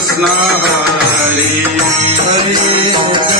कृष्ण हरे हरे।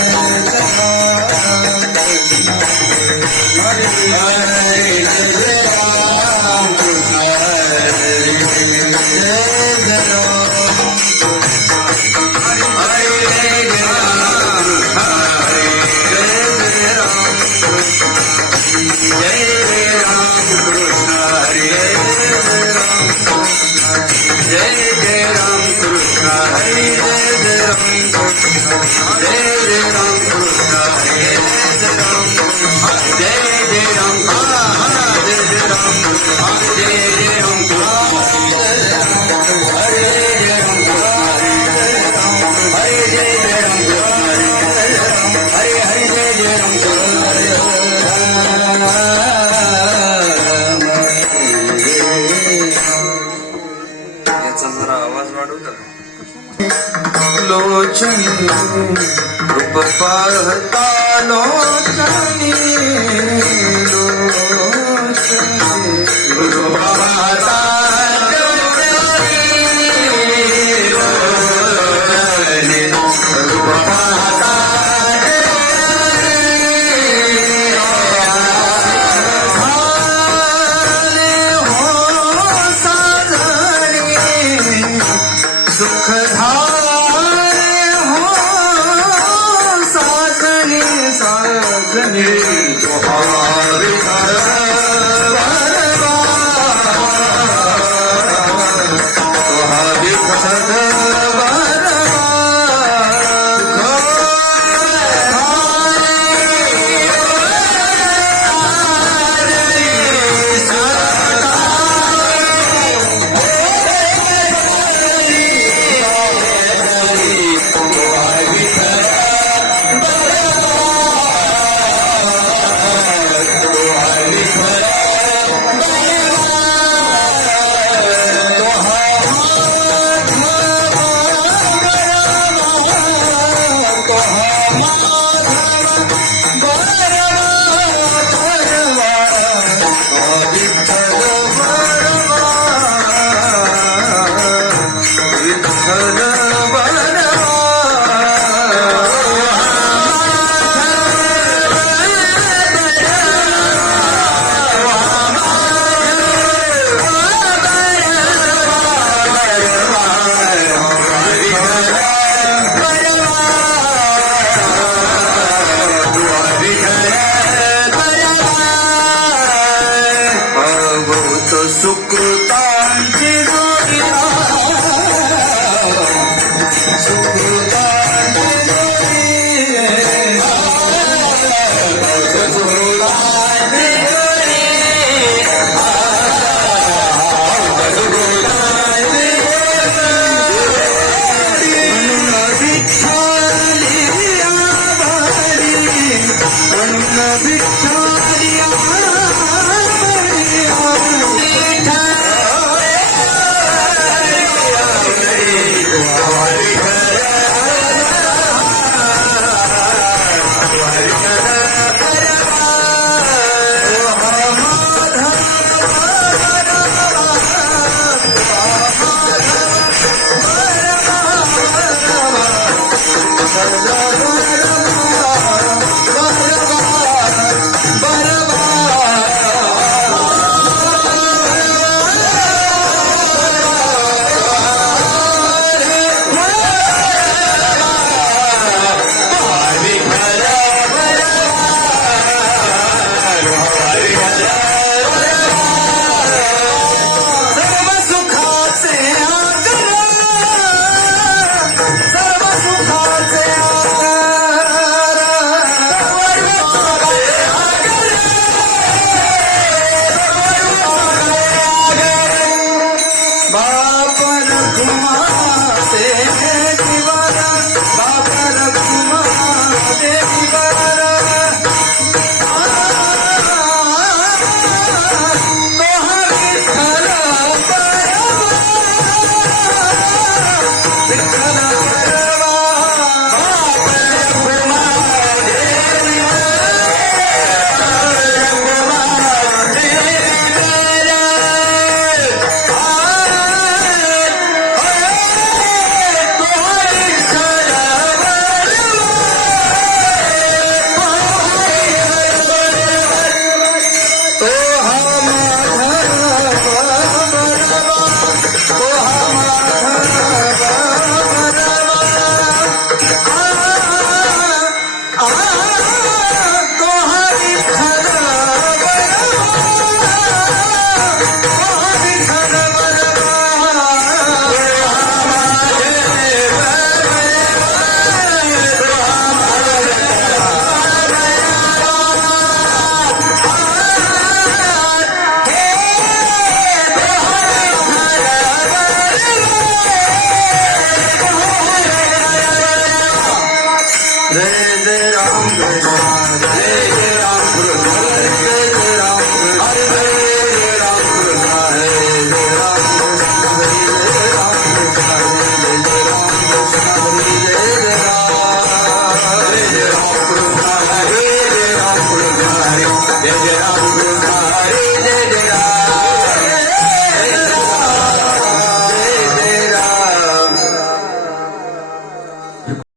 લોચની રૂપ પરતા લોચની सने तुम्हारे good.